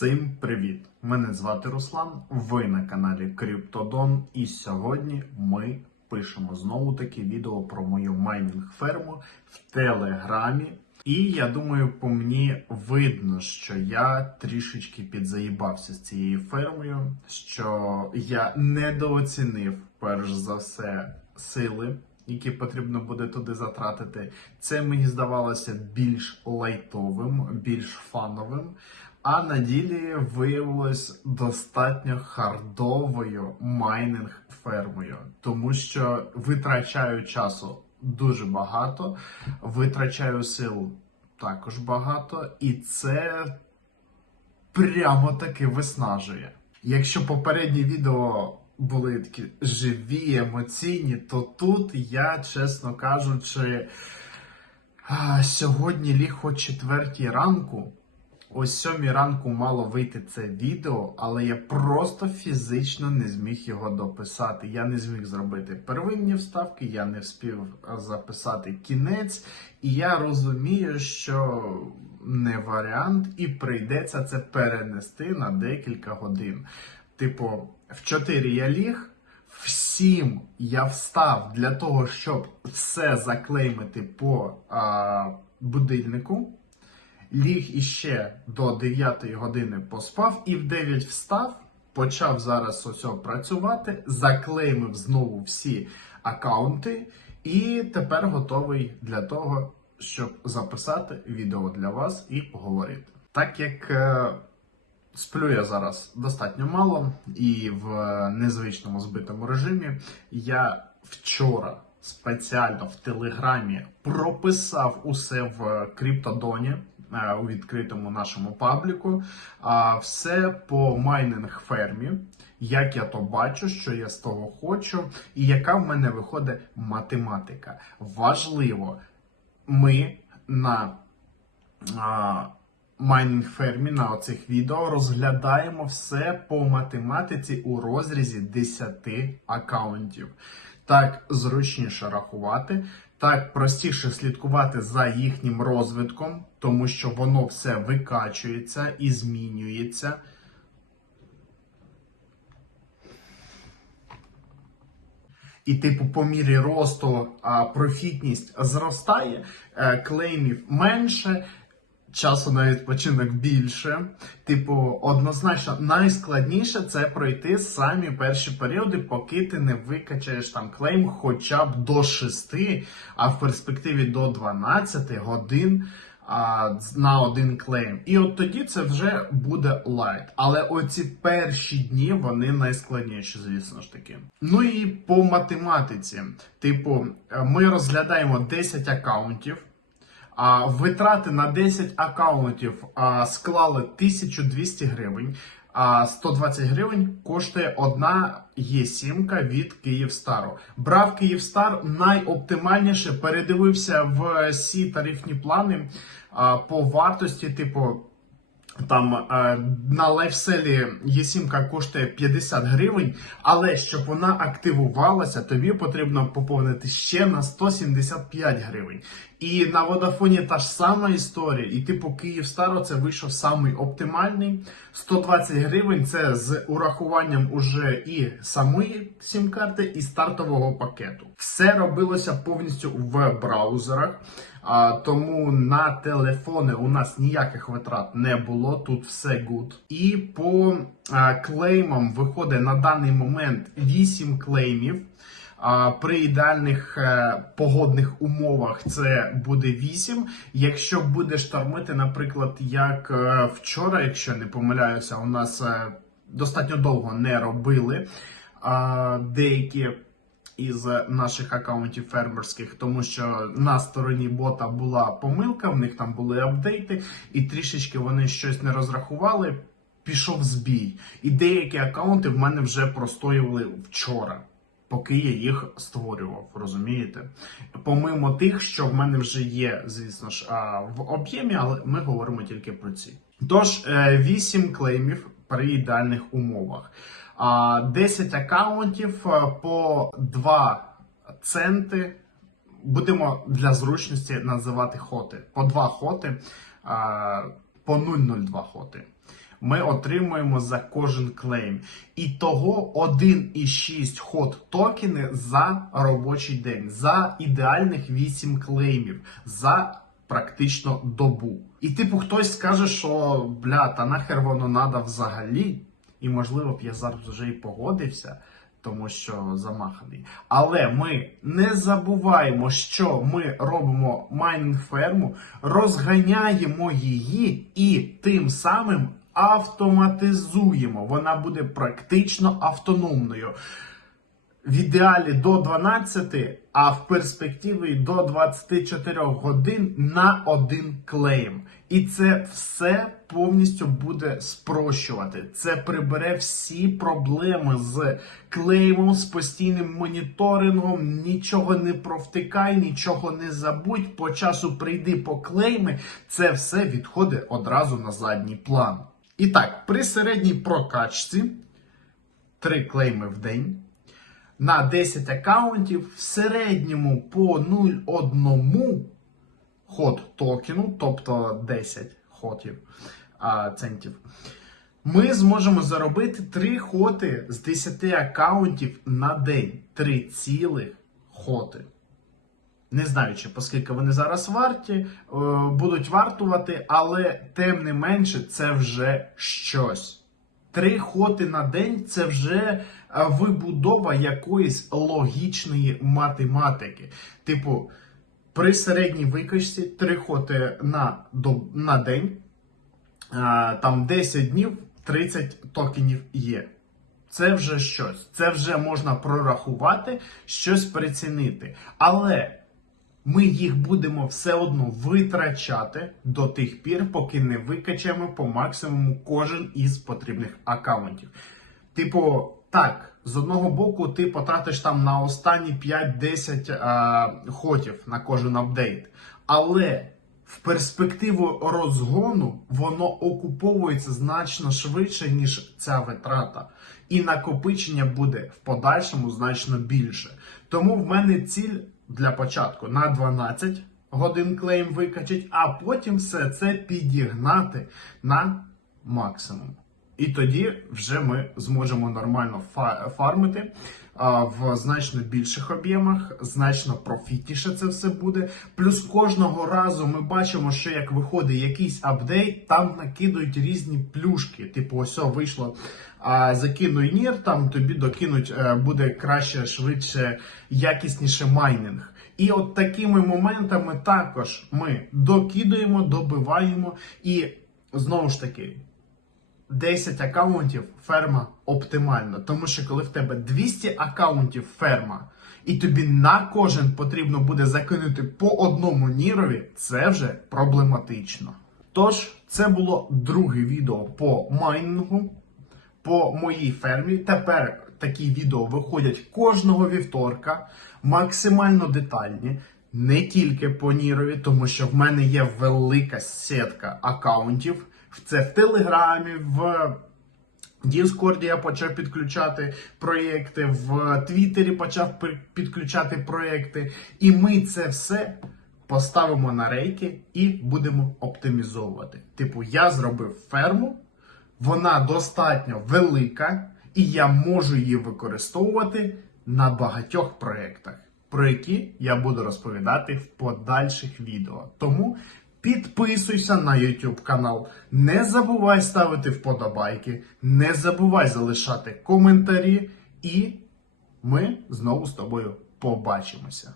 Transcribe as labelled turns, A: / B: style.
A: Всім привіт! Мене звати Руслан. Ви на каналі Криптодон. І сьогодні ми пишемо знову таки відео про мою майнінг ферму в Телеграмі. І я думаю, по мені видно, що я трішечки підзаїбався з цією фермою, що я недооцінив перш за все сили, які потрібно буде туди затратити. Це мені здавалося більш лайтовим, більш фановим. А на ділі виявилось достатньо хардовою майнинг фермою, тому що витрачаю часу дуже багато, витрачаю сил також багато, і це прямо таки виснажує. Якщо попередні відео були такі живі, емоційні, то тут я, чесно кажучи, сьогодні ліг о четвертій ранку. О сьомій ранку мало вийти це відео, але я просто фізично не зміг його дописати. Я не зміг зробити первинні вставки, я не встиг записати кінець, і я розумію, що не варіант, і прийдеться це перенести на декілька годин. Типу, в 4 я ліг, в 7 я встав для того, щоб все заклеймити по а, будильнику ліг іще до 9 години поспав і в 9 встав, почав зараз ось працювати, заклеймив знову всі аккаунти, і тепер готовий для того, щоб записати відео для вас і поговорити. Так як е, сплю я зараз достатньо мало і в незвичному збитому режимі, я вчора. Спеціально в Телеграмі прописав усе в Криптодоні, е, у відкритому нашому пабліку. Все по майнинг фермі. Як я то бачу, що я з того хочу, і яка в мене виходить математика. Важливо, ми на а, майнинг фермі на оцих відео розглядаємо все по математиці у розрізі 10 аккаунтів. Так зручніше рахувати, так простіше слідкувати за їхнім розвитком, тому що воно все викачується і змінюється. І, типу, по мірі росту а, профітність зростає, е, клеймів менше, часу на відпочинок більше. Типу, однозначно, найскладніше це пройти самі перші періоди, поки ти не викачаєш там клейм хоча б до 6, а в перспективі до 12 годин. А, на один клейм. І от тоді це вже буде лайт. Але оці перші дні вони найскладніші, звісно ж таки. Ну і по математиці, типу, ми розглядаємо 10 аккаунтів. А витрати на 10 аккаунтів а, склали 1200 гривень. А 120 гривень коштує одна Є7 від Київстару. Брав Київстар найоптимальніше, передивився в всі тарифні плани а, по вартості, типу. Там е, на лайфселі Є7 коштує 50 гривень, але щоб вона активувалася, тобі потрібно поповнити ще на 175 гривень. І на Водафоні та ж сама історія. І типу Київстаро це вийшов самий оптимальний. 120 гривень це з урахуванням уже і самої сім-карти, і стартового пакету. Все робилося повністю в браузерах. Тому на телефони у нас ніяких витрат не було. Тут все good. І по клеймам виходить на даний момент 8 клеймів. При ідеальних е, погодних умовах це буде 8. Якщо буде штормити, наприклад, як е, вчора, якщо не помиляюся, у нас е, достатньо довго не робили деякі із наших аккаунтів фермерських, тому що на стороні бота була помилка, в них там були апдейти, і трішечки вони щось не розрахували. Пішов збій. І деякі аккаунти в мене вже простоювали вчора, поки я їх створював, розумієте? Помимо тих, що в мене вже є, звісно ж, в об'ємі, але ми говоримо тільки про ці. Тож, 8 клеймів при ідеальних умовах. А, 10 аккаунтів по 2 центи. Будемо для зручності називати хоти. По 2 хоти, а, по 0,02 хоти. ми отримуємо за кожен клейм. І того 1,6 ход токени за робочий день, за ідеальних 8 клеймів, за практично добу. І типу хтось скаже, що бля, та нахер воно надо взагалі. І можливо б я зараз вже і погодився, тому що замаханий. Але ми не забуваємо, що ми робимо майнінг ферму, розганяємо її і тим самим автоматизуємо. Вона буде практично автономною. В ідеалі до 12, а в перспективі до 24 годин на один клейм. І це все повністю буде спрощувати. Це прибере всі проблеми з клеймом, з постійним моніторингом. Нічого не провтикай, нічого не забудь. По часу прийди по клейми. Це все відходить одразу на задній план. І так, при середній прокачці 3 клейми в день на 10 аккаунтів в середньому по 0,1 ход токену, тобто 10 хотів а, центів, ми зможемо заробити 3 хоти з 10 аккаунтів на день. 3 цілих хоти. Не знаю, чи оскільки вони зараз варті, е, будуть вартувати, але тим не менше це вже щось. Три хоти на день це вже вибудова якоїсь логічної математики. Типу, при середній викачці три хоти на, на день, там 10 днів 30 токенів є. Це вже щось. Це вже можна прорахувати, щось прицінити. Але ми їх будемо все одно витрачати до тих пір, поки не викачаємо по максимуму кожен із потрібних аккаунтів. Типу, так, з одного боку, ти потратиш там на останні 5-10 а, хотів на кожен апдейт. Але в перспективу розгону воно окуповується значно швидше, ніж ця витрата. І накопичення буде в подальшому значно більше. Тому в мене ціль для початку на 12 годин клейм викачать, а потім все це підігнати на максимум. І тоді вже ми зможемо нормально фа- фармити в значно більших об'ємах, значно профітніше це все буде. Плюс кожного разу ми бачимо, що як виходить якийсь апдейт, там накидують різні плюшки. Типу, ось вийшло, а, закинуй нір, там тобі докинуть, е, буде краще, швидше, якісніше майнинг. І от такими моментами також ми докидуємо, добиваємо і знову ж таки. 10 аккаунтів ферма оптимальна. Тому що коли в тебе 200 аккаунтів ферма, і тобі на кожен потрібно буде закинути по одному нірові, це вже проблематично. Тож, це було друге відео по майнінгу, по моїй фермі. Тепер такі відео виходять кожного вівторка, максимально детальні. Не тільки по Нірові, тому що в мене є велика сітка аккаунтів. Це в Телеграмі, в Діскорді я почав підключати проєкти, в Твіттері почав підключати проєкти. І ми це все поставимо на рейки і будемо оптимізовувати. Типу, я зробив ферму, вона достатньо велика, і я можу її використовувати на багатьох проєктах, про які я буду розповідати в подальших відео. Тому підписуйся на YouTube канал, не забувай ставити вподобайки, не забувай залишати коментарі, і ми знову з тобою побачимося.